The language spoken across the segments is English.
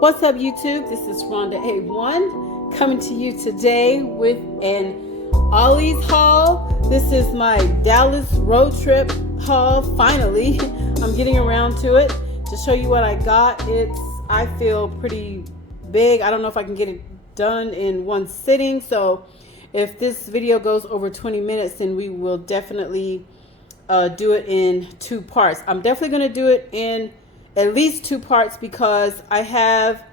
What's up, YouTube? This is Rhonda A1 coming to you today with an Ollie's haul. This is my Dallas road trip haul. Finally, I'm getting around to it to show you what I got. I feel pretty big. I don't know if I can get it done in one sitting. So if this video goes over 20 minutes, then we will definitely do it in two parts. I'm definitely going to do it in at least two parts because I have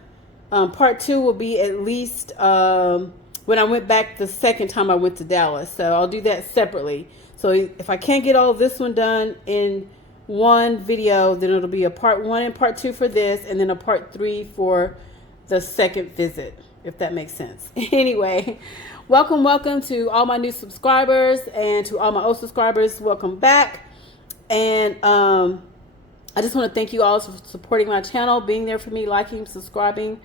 part two will be at least when I went back the second time I went to Dallas. So I'll do that separately. So if I can't get all this one done in one video, then it'll be a part one and part two for this, and then a part three for the second visit, if that makes sense. Anyway, welcome to all my new subscribers, and to all my old subscribers, welcome back. And I just want to thank you all for supporting my channel, being there for me, liking, subscribing,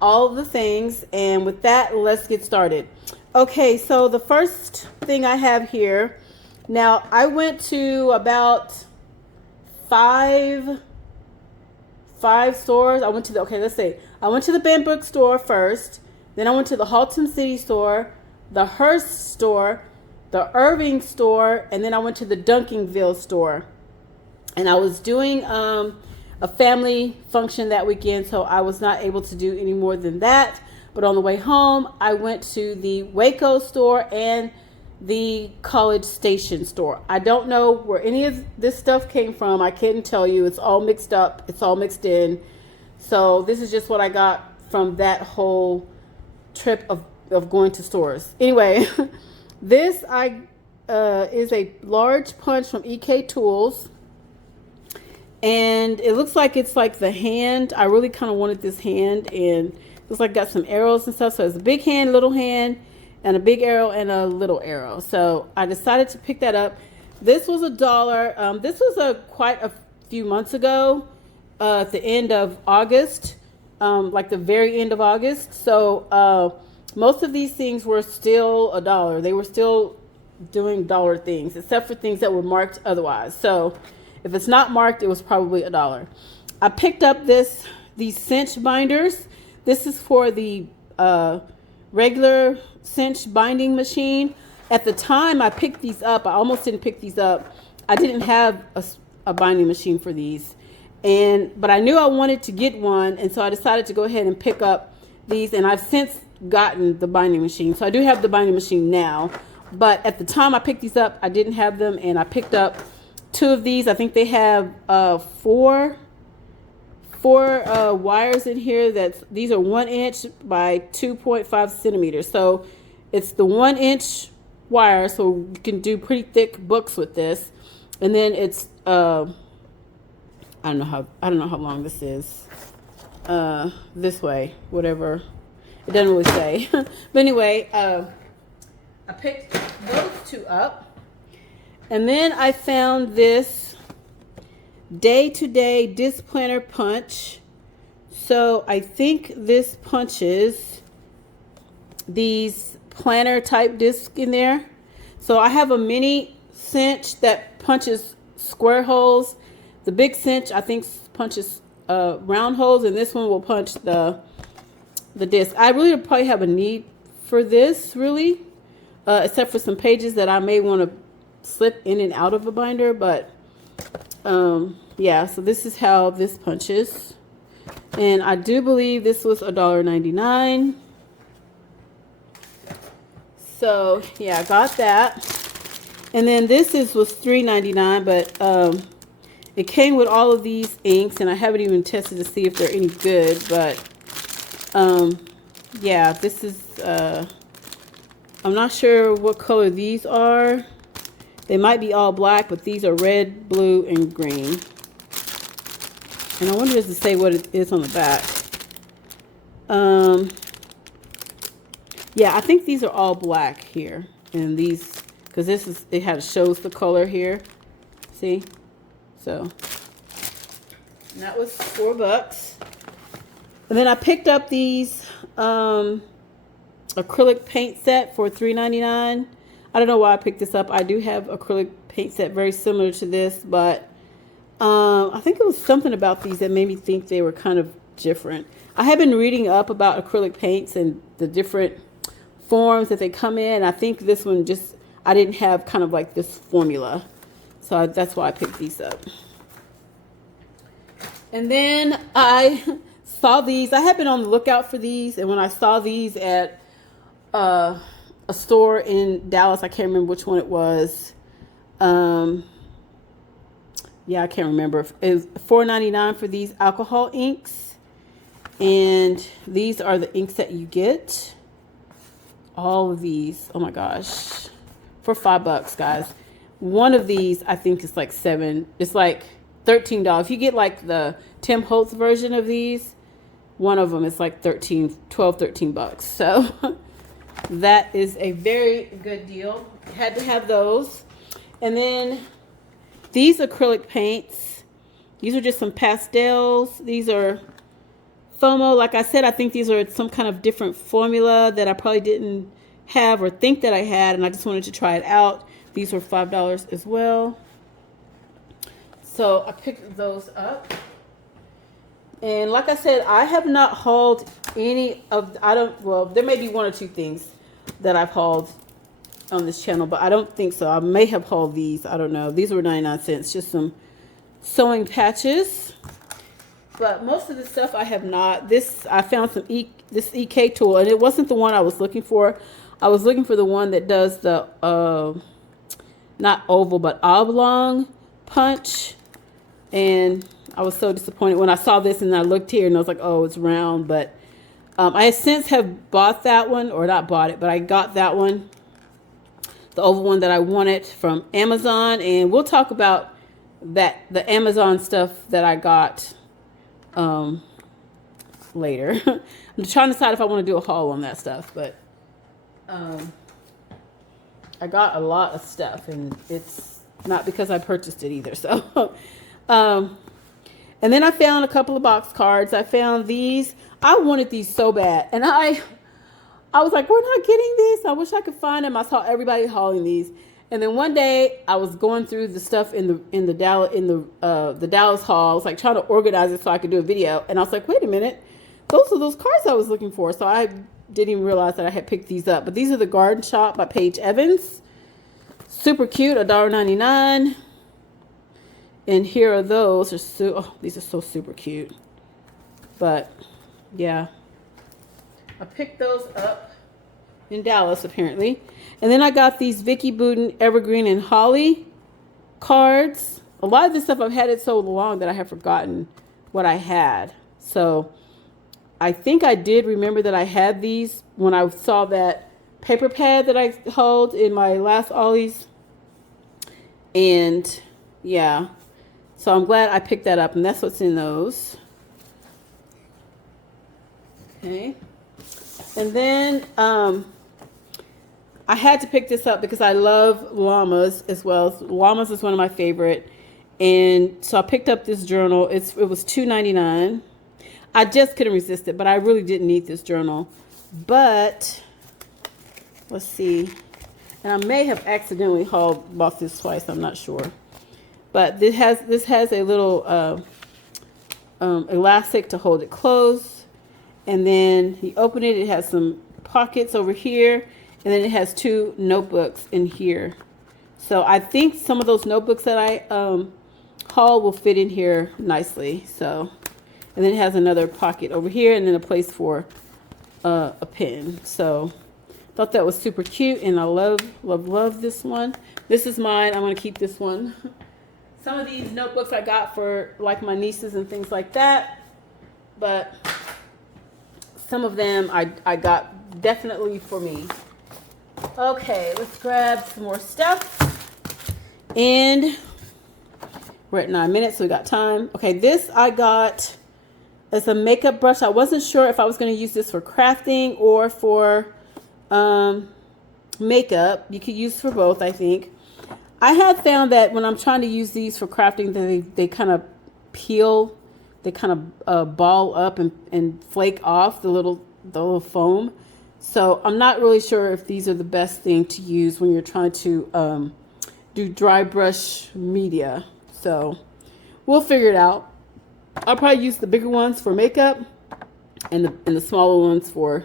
all the things. And with that, let's get started. Okay, so the first thing I have here, now I went to about five stores. I went to I went to the Benbrook store first, then I went to the Haltom City store, the Hearst store, the Irving store, and then I went to the Duncanville store. And I was doing a family function that weekend, so I was not able to do any more than that. But on the way home, I went to the Waco store and the College Station store. I don't know where any of this stuff came from. I couldn't tell you. It's all mixed up. It's all mixed in. So this is just what I got from that whole trip of going to stores. Anyway, this is a large punch from EK Tools. And it looks like it's like the hand. I really kind of wanted this hand, and it looks like got some arrows and stuff. So it's a big hand, little hand, and a big arrow and a little arrow. So I decided to pick that up. This was $1. This was quite a few months ago, at the end of August, like the very end of August. So most of these things were still $1. They were still doing dollar things, except for things that were marked otherwise. So if it's not marked, it was probably $1. I picked up these cinch binders. This is for the regular cinch binding machine. At the time I picked these up, I almost didn't pick these up. I didn't have a binding machine for these, but I knew I wanted to get one, and so I decided to go ahead and pick up these. And I've since gotten the binding machine, so I do have the binding machine now. But at the time I picked these up, I didn't have them, and I picked up two of these. I think they have four wires in here. These are 1 inch by 2.5 centimeters. So it's the 1 inch wire, so you can do pretty thick books with this. And then it's I don't know how long this is. This way, whatever. It doesn't really say. But anyway, I picked those two up. And then I found this day-to-day disc planner punch. So I think this punches these planner type discs in there. So I have a mini cinch that punches square holes. The big cinch I think punches round holes, and this one will punch the disc. I really probably have a need for this, really, except for some pages that I may want to slip in and out of a binder. But yeah, so this is how this punches, and I do believe this was $1.99. So yeah, I got that. And then this was $3.99, but it came with all of these inks, and I haven't even tested to see if they're any good. But yeah, this is I'm not sure what color these are. They might be all black, but these are red, blue, and green. And I wonder does it say what it is on the back. Yeah, I think these are all black here. And these, because it shows the color here. See? So, and that was $4. And then I picked up these acrylic paint set for $3.99. I don't know why I picked this up. I do have acrylic paint set very similar to this, but I think it was something about these that made me think they were kind of different. I have been reading up about acrylic paints and the different forms that they come in. I think this one just, I didn't have kind of like this formula. So that's why I picked these up. And then I saw these. I have been on the lookout for these. And when I saw these at a store in Dallas, I can't remember which one it was. Yeah, I can't remember. It was $4.99 for these alcohol inks. And these are the inks that you get. All of these. Oh my gosh. For $5, guys. One of these, I think, is like it's like $13. If you get like the Tim Holtz version of these, one of them is like $13 So that is a very good deal. Had to have those. And then these acrylic paints, these are just some pastels. These are FOMO. Like I said, I think these are some kind of different formula that I probably didn't have or think that I had, and I just wanted to try it out. These were $5 as well. So I picked those up. And like I said, I have not hauled any of, well, there may be one or two things that I've hauled on this channel, but I don't think so. I may have hauled these. I don't know. These were 99 cents, just some sewing patches. But most of the stuff I have not. This, I found this EK tool, and it wasn't the one I was looking for. I was looking for the one that does the, not oval, but oblong punch. And I was so disappointed when I saw this, and I looked here and I was like, oh, it's round. But I since have bought that one, or not bought it, but I got that one, the oval one that I wanted from Amazon. And we'll talk about that, the Amazon stuff that I got later. I'm trying to decide if I want to do a haul on that stuff, but I got a lot of stuff, and it's not because I purchased it either. So and then I found a couple of box cards. I found these. I wanted these so bad, and I was like, we're not getting these. I wish I could find them. I saw everybody hauling these. And then one day I was going through the stuff in the Dallas haul. I was like trying to organize it so I could do a video. And I was like, wait a minute, those are those cards I was looking for. So I didn't even realize that I had picked these up. But these are the Garden Shop by Paige Evans. Super cute, $1.99. And here are those. These are so super cute. But yeah, I picked those up in Dallas apparently. And then I got these Vicki Boutin Evergreen and Holly cards. A lot of this stuff, I've had it so long that I have forgotten what I had. So I think I did remember that I had these when I saw that paper pad that I hauled in my last Ollie's. And yeah, so I'm glad I picked that up, and that's what's in those. Okay. And then I had to pick this up because I love llamas as well. Llamas is one of my favorite. And so I picked up this journal. It was $2.99. I just couldn't resist it, but I really didn't need this journal. But let's see. And I may have accidentally bought this twice. I'm not sure. But this has a little elastic to hold it closed. And then you open it. It has some pockets over here. And then it has two notebooks in here. So I think some of those notebooks that I haul will fit in here nicely. So, and then it has another pocket over here, and then a place for a pen. So thought that was super cute, and I love this one. This is mine. I'm going to keep this one. Some of these notebooks I got for like my nieces and things like that. But some of them I got definitely for me. Okay, let's grab some more stuff. And we're at 9 minutes, so we got time. Okay, this I got as a makeup brush. I wasn't sure if I was going to use this for crafting or for makeup. You could use for both, I think. I have found that when I'm trying to use these for crafting, they kind of peel. They kind of ball up and flake off the little foam. So I'm not really sure if these are the best thing to use when you're trying to do dry brush media. So we'll figure it out. I'll probably use the bigger ones for makeup and the smaller ones for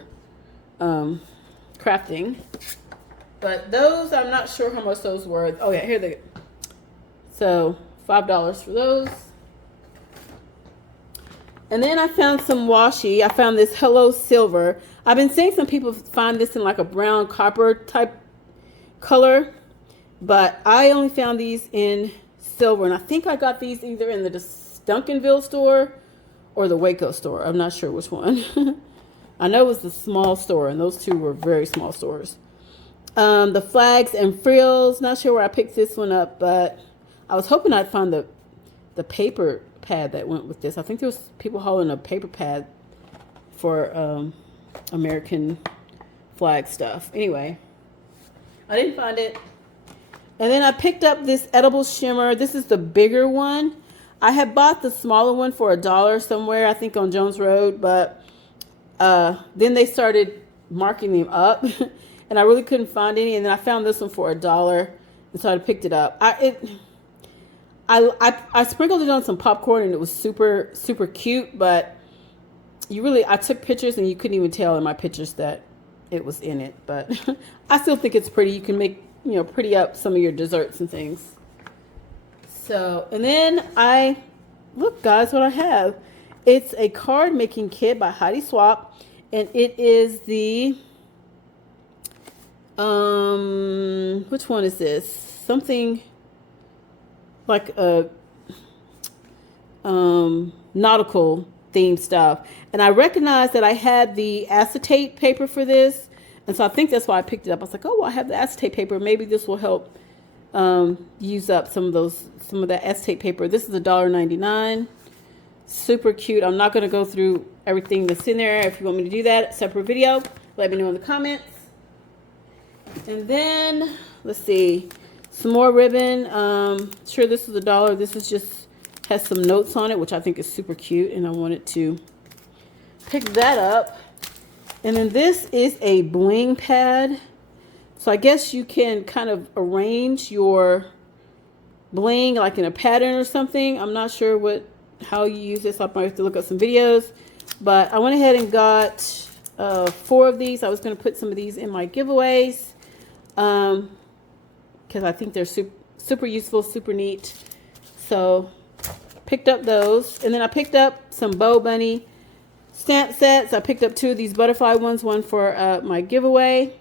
crafting. But those, I'm not sure how much those were. Oh yeah, here they go. So $5 for those. And then I found some washi. I found this Hello Silver. I've been seeing some people find this in like a brown copper type color, but I only found these in silver. And I think I got these either in the Duncanville store or the Waco store. I'm not sure which one. I know it was the small store, and those two were very small stores. The flags and frills. Not sure where I picked this one up, but I was hoping I'd find the paper pad that went with this. I think there was people hauling a paper pad for American flag stuff. Anyway, I didn't find it. And then I picked up this edible shimmer. This is the bigger one. I had bought the smaller one for $1 somewhere, I think on Jones Road, but then they started marking them up and I really couldn't find any. And then I found this one for $1, and so I picked it up. I sprinkled it on some popcorn, and it was super, super cute, but I took pictures and you couldn't even tell in my pictures that it was in it, but I still think it's pretty. You can make, pretty up some of your desserts and things. So, and then look guys what I have. It's a card making kit by Heidi Swapp, and it is the, which one is this? Something like a nautical themed stuff. And I recognized that I had the acetate paper for this, and so I think that's why I picked it up. I was like, oh, well, I have the acetate paper. Maybe this will help use up some of that acetate paper. This is $1.99. Super cute. I'm not going to go through everything that's in there. If you want me to do that, separate video, let me know in the comments. And then let's see, some more ribbon. Sure, this is $1. This is just has some notes on it, which I think is super cute, and I wanted to pick that up. And then this is a bling pad. So I guess you can kind of arrange your bling like in a pattern or something. I'm not sure how you use this. I might have to look up some videos. But I went ahead and got 4 of these. I was going to put some of these in my giveaways because I think they're super useful, super neat. So picked up those. And then I picked up some Bo Bunny stamp sets. I picked up 2 of these butterfly ones, one for my giveaway.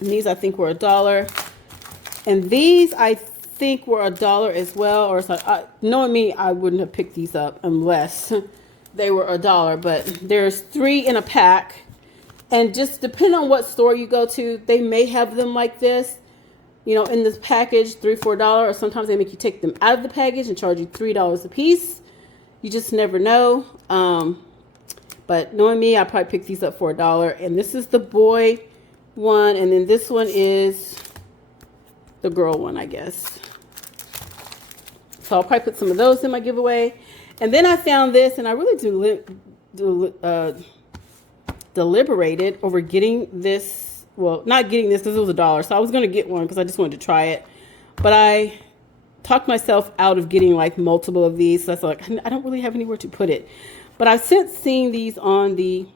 And these I think were $1. And these I think were $1 as well. Or so, knowing me, I wouldn't have picked these up unless they were $1. But there's 3 in a pack. And just depending on what store you go to, they may have them like this, in this package, $3, $4. Or sometimes they make you take them out of the package and charge you $3 a piece. You just never know. But knowing me, I probably picked these up for $1. And this is the boy one, and then this one is the girl one, I guess. So I'll probably put some of those in my giveaway. And then I found this, and I really deliberated over getting this. Well, not getting this because it was $1. So I was going to get one because I just wanted to try it. But I talked myself out of getting like multiple of these. So I was like, I don't really have anywhere to put it. But I've since seen these on the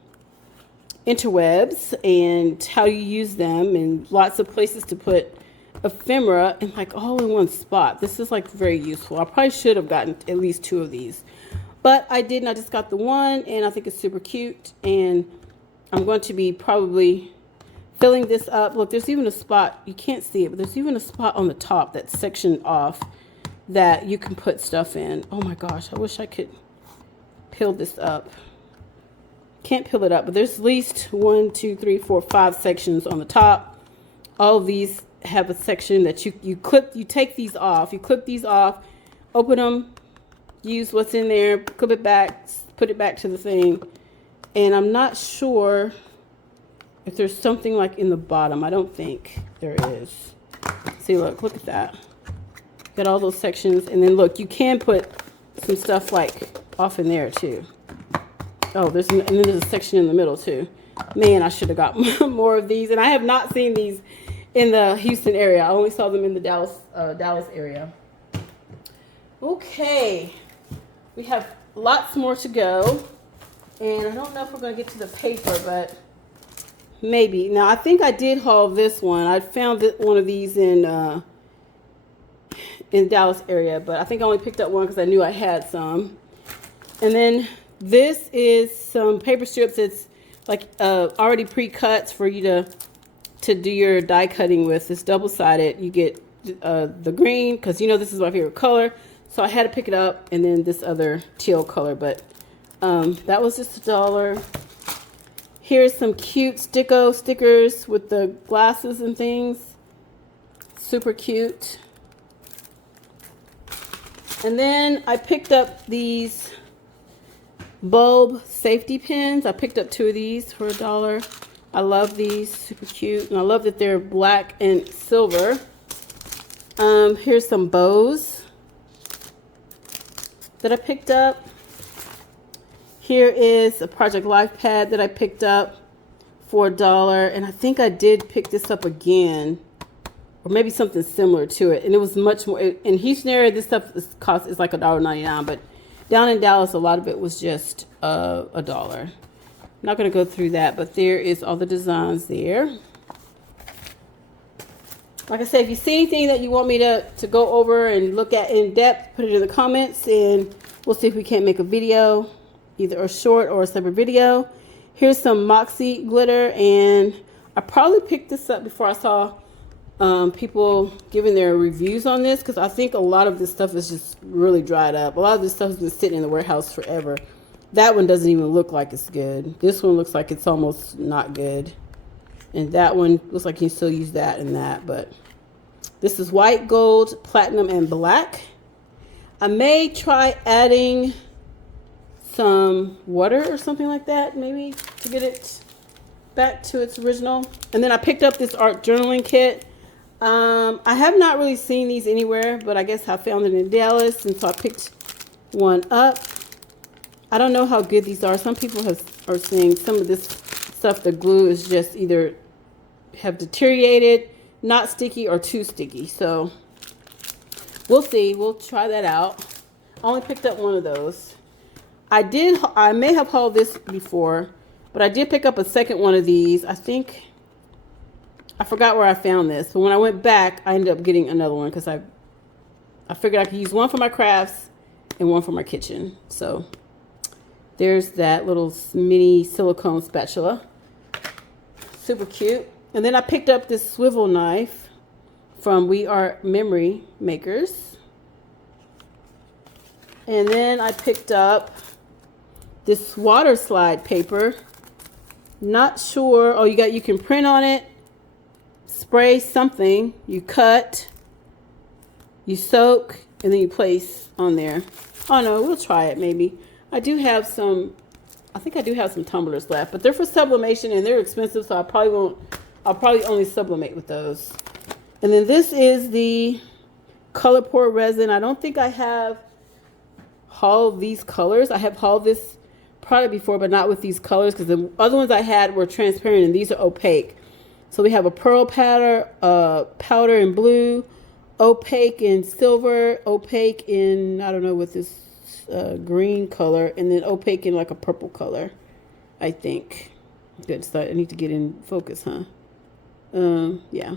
interwebs and how you use them, and lots of places to put ephemera and like all in one spot. This is like very useful. I probably should have gotten at least 2 of these, but I didn't. I just got the one, and I think it's super cute, and I'm going to be probably filling this up. Look, there's even a spot, you can't see it, but there's even a spot on the top that's sectioned off that you can put stuff in. Oh my gosh, I wish I could peel this up. Can't peel it up, but there's at least 1, 2, 3, 4, 5 sections on the top. All of these have a section that you clip. You take these off. You clip these off, open them, use what's in there, clip it back, put it back to the thing. And I'm not sure if there's something like in the bottom. I don't think there is. See, look at that. Got all those sections, and then look, you can put some stuff like off in there too. Oh, and then there's a section in the middle too. Man, I should have got more of these. And I have not seen these in the Houston area. I only saw them in the Dallas area. Okay. We have lots more to go. And I don't know if we're going to get to the paper, but maybe. Now, I think I did haul this one. I found one of these in Dallas area, but I think I only picked up one because I knew I had some. And then this is some paper strips. It's like already pre-cuts for you to do your die cutting with. It's double-sided. You get the green because this is my favorite color. So I had to pick it up, and then this other teal color, but that was just $1. Here's some cute stickers with the glasses and things. Super cute. And then I picked up these bulb safety pins. I picked up 2 of these for $1. I love these, super cute. And I love that they're black and silver. Here's some bows that I picked up. Here is a Project Life pad that I picked up for $1. And I think I did pick this up again, or maybe something similar to it. And it was much more, in Houston area, this stuff is like $1.99, but down in Dallas, a lot of it was just $1. I'm not going to go through that, but there is all the designs there. Like I said, if you see anything that you want me to go over and look at in depth, put it in the comments, and we'll see if we can't make a video, either a short or a separate video. Here's some Moxie glitter, and I probably picked this up before I saw people giving their reviews on this, because I think a lot of this stuff is just really dried up. A lot of this stuff has been sitting in the warehouse forever. That one doesn't even look like it's good. This one looks like it's almost not good. And that one looks like you can still use that and that. But this is white, gold, platinum, and black. I may try adding some water or something like that, maybe, to get it back to its original. And then I picked up this art journaling kit. I have not really seen these anywhere, but I guess I found it in Dallas, and so I picked one up. I don't know how good these are. Some people are saying some of this stuff, the glue is just either have deteriorated, not sticky, or too sticky. So we'll see. We'll try that out. I only picked up one of those. I may have hauled this before, but I did pick up a second one of these. I think I forgot where I found this, but when I went back, I ended up getting another one because I figured I could use one for my crafts and one for my kitchen. So there's that little mini silicone spatula. Super cute. And then I picked up this swivel knife from We Are Memory Makers. And then I picked up this water slide paper. Not sure. Oh, you can print on it, spray something, you cut, you soak, and then you place on there. Oh no, we'll try it maybe. I think I do have some tumblers left, but they're for sublimation and they're expensive, so I'll probably only sublimate with those. And then this is the color pour resin. I don't think I have hauled these colors. I have hauled this product before, but not with these colors, because the other ones I had were transparent and these are opaque. So we have a pearl powder in blue, opaque in silver, opaque in, I don't know what this green color, and then opaque in like a purple color, I think. Good, so I need to get in focus, huh? Yeah.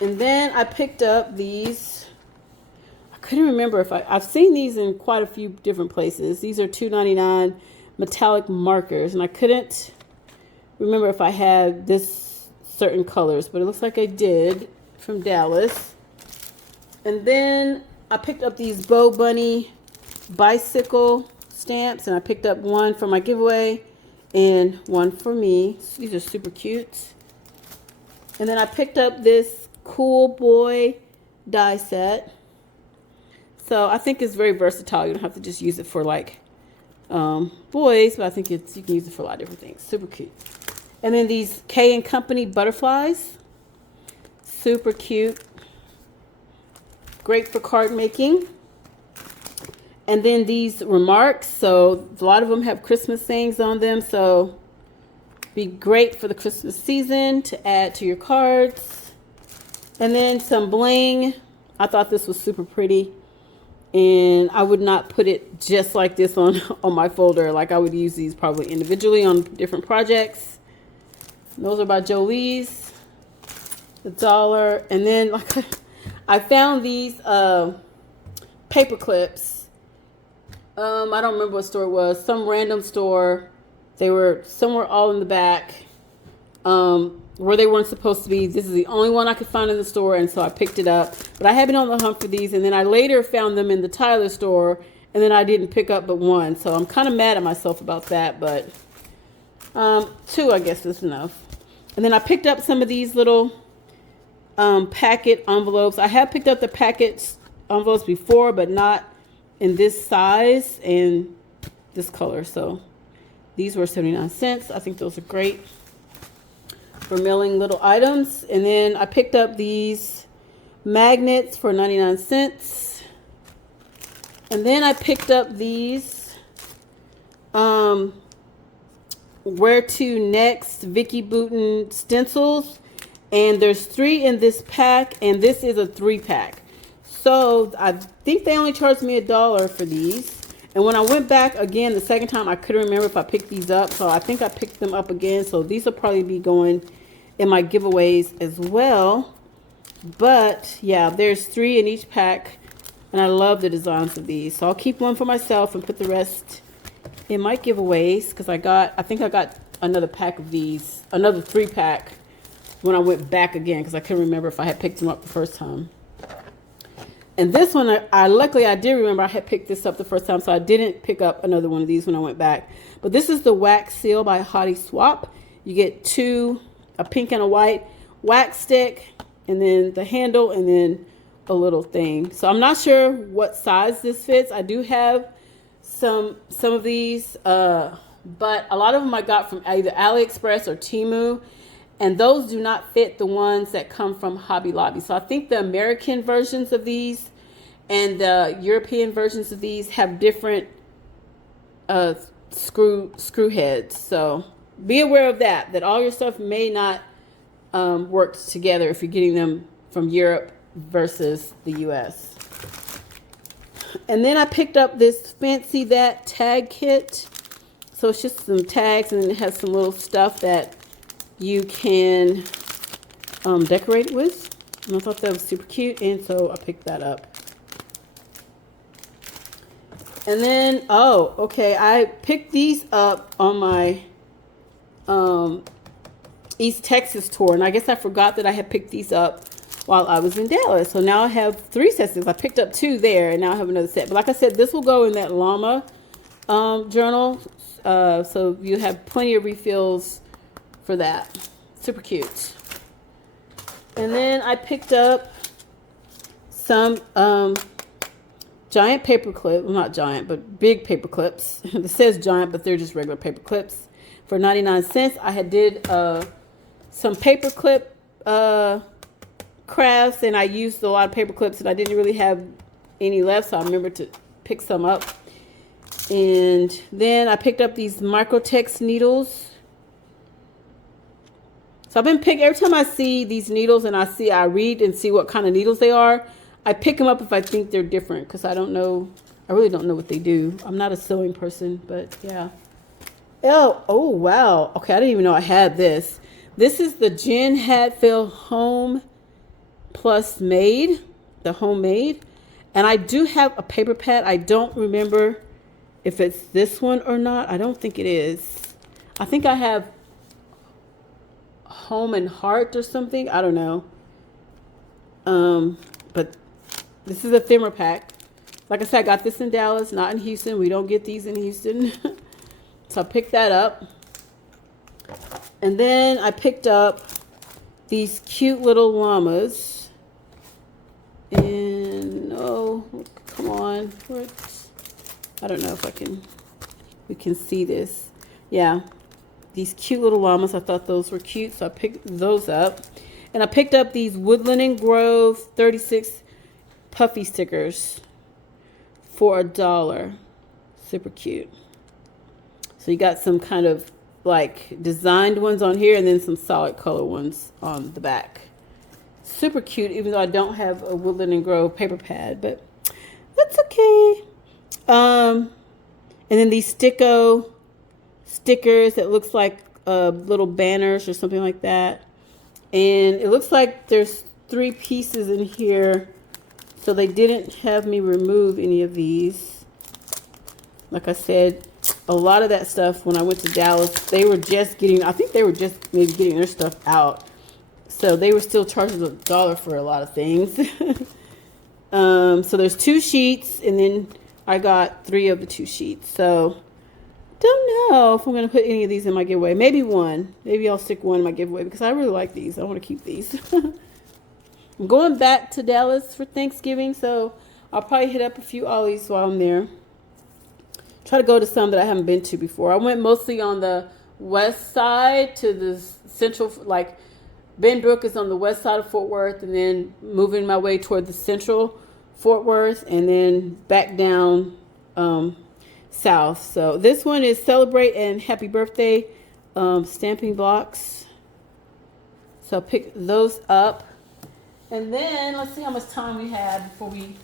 And then I picked up these. I couldn't remember if I've seen these in quite a few different places. These are $2.99 metallic markers, and I couldn't remember if I had this certain colors, but it looks like I did, from Dallas. And then I picked up these Bo Bunny bicycle stamps, and I picked up one for my giveaway and one for me. These are super cute. And then I picked up this Cool Boy die set. So I think it's very versatile. You don't have to just use it for like boys, but I think you can use it for a lot of different things. Super cute. And then these K & Company butterflies. Super cute. Great for card making. And then these remarks. So a lot of them have Christmas sayings on them. So be great for the Christmas season to add to your cards. And then some bling. I thought this was super pretty. And I would not put it just like this on my folder. Like, I would use these probably individually on different projects. And those are by Jolie's, $1. And then like I found these paper clips. I don't remember what store it was. Some random store. They were somewhere all in the back. Where they weren't supposed to be. This is the only one I could find in the store, and so I picked it up. But I have been on the hunt for these, and then I later found them in the Tyler store, and then I didn't pick up but one. So I'm kind of mad at myself about that, but 2, I guess, is enough. And then I picked up some of these little packet envelopes. I have picked up the packet envelopes before, but not in this size and this color. So these were 79 cents. I think those are great for mailing little items. And then I picked up these magnets for 99 cents. And then I picked up these Where to Next Vicki Boutin stencils. And there's 3 in this pack, and this is a 3-pack. So I think they only charged me $1 for these. And when I went back again the second time, I couldn't remember if I picked these up. So I think I picked them up again. So these will probably be going in my giveaways as well. But yeah, there's 3 in each pack, and I love the designs of these. So I'll keep one for myself and put the rest in my giveaways, because I think I got another pack of these, another 3-pack when I went back again, because I couldn't remember if I had picked them up the first time. And this one, luckily I did remember I had picked this up the first time, so I didn't pick up another one of these when I went back. But this is the Wax Seal by Hottie Swap. You get 2, a pink and a white wax stick, and then the handle, and then a little thing. So I'm not sure what size this fits. I do have some of these, but a lot of them I got from either AliExpress or Temu, and those do not fit the ones that come from Hobby Lobby. So I think the American versions of these and the European versions of these have different screw heads. So be aware of that all your stuff may not work together if you're getting them from Europe versus the US. And then I picked up this Fancy That tag kit. So it's just some tags, and it has some little stuff that you can decorate it with. And I thought that was super cute, and so I picked that up. And then, oh, okay, I picked these up on my East Texas tour, and I guess I forgot that I had picked these up while I was in Dallas. So now I have 3 sets. I picked up 2 there, and now I have another set. But like I said, this will go in that llama journal, so you have plenty of refills for that. Super cute. And then I picked up some giant paper clips. Well, not giant, but big paper clips. It says giant, but they're just regular paper clips for 99 cents. I had did some paper clip crafts, and I used a lot of paper clips, and I didn't really have any left, so I remembered to pick some up. And then I picked up these Microtex needles. So I've been picking, every time I see these needles and I read and see what kind of needles they are, I pick them up if I think they're different, because I really don't know what they do. I'm not a sewing person, but yeah. Oh wow. Okay, I didn't even know I had this. This is the Jen Hadfield Home Plus Made, the homemade. And I do have a paper pad. I don't remember if it's this one or not. I don't think it is. I think I have Home and Heart or something. I don't know. But this is a thinner pack. Like I said, I got this in Dallas, not in Houston. We don't get these in Houston. So I picked that up. And then I picked up these cute little llamas. And oh, come on. I don't know if we can see this. Yeah. These cute little llamas. I thought those were cute, so I picked those up. And I picked up these Woodland and Grove 36 puffy stickers for $1. Super cute. So you got some kind of like designed ones on here, and then some solid color ones on the back. Super cute, even though I don't have a Woodland and Grove paper pad, but that's okay. okay. And then these stickers that looks like little banners or something like that. And it looks like there's 3 pieces in here. So they didn't have me remove any of these. Like I said, a lot of that stuff when I went to Dallas, they were just getting, I think they were just maybe getting their stuff out. So they were still charging $1 for a lot of things. So there's 2 sheets, and then I got 3 of the 2 sheets. So don't know if I'm going to put any of these in my giveaway. Maybe one. Maybe I'll stick one in my giveaway because I really like these. I want to keep these. I'm going back to Dallas for Thanksgiving, so I'll probably hit up a few Ollie's while I'm there. Try to go to some that I haven't been to before. I went mostly on the west side to the central, like Benbrook is on the west side of Fort Worth, and then moving my way toward the central Fort Worth, and then back down south. So this one is Celebrate and Happy Birthday stamping blocks. So I'll pick those up. And then let's see how much time we have before we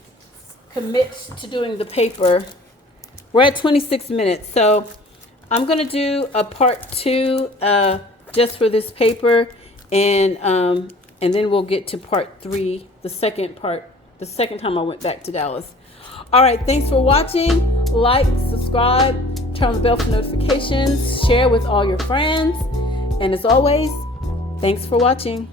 commit to doing the paper. We're at 26 minutes. So I'm going to do a part 2 just for this paper. And then we'll get to part 3, the second time I went back to Dallas. All right, thanks for watching. Like, subscribe, turn on the bell for notifications, share with all your friends. And as always, thanks for watching.